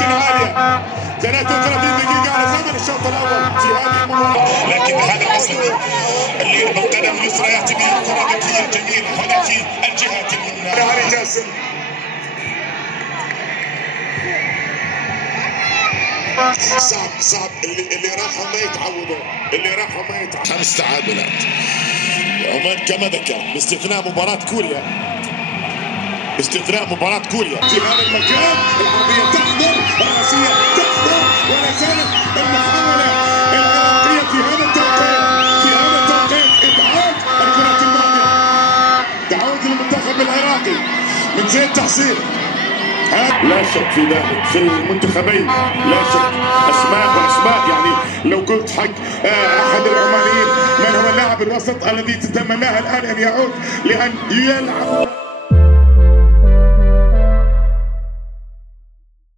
بقوة عالية. 33 دقيقة على زمن الشوط الأول في هذه المباراة، لكن هذا الأسلمي اللي بالقدم اليسرى يأتي بكرة ذكية جميلة هنا في الجهة اليمنى. علي جاسم صعب اللي راحوا ما يتعودوا، خمس تعادلات. عمان كما ذكر باستثناء مباراة كوريا، في هذا المكان العربية تحضر، الرأسية تحضر، ولا زالت المحاولة العراقية في هذا التوقيت إبعاد الكرة الماضية. تعود للمنتخب العراقي من زين تحصيل. لا شك في ذلك، في المنتخبين لا شك اسماء يعني لو قلت حق احد العمانيين من هو اللاعب الوسط الذي تتمناه الان ان يعود لان يلعب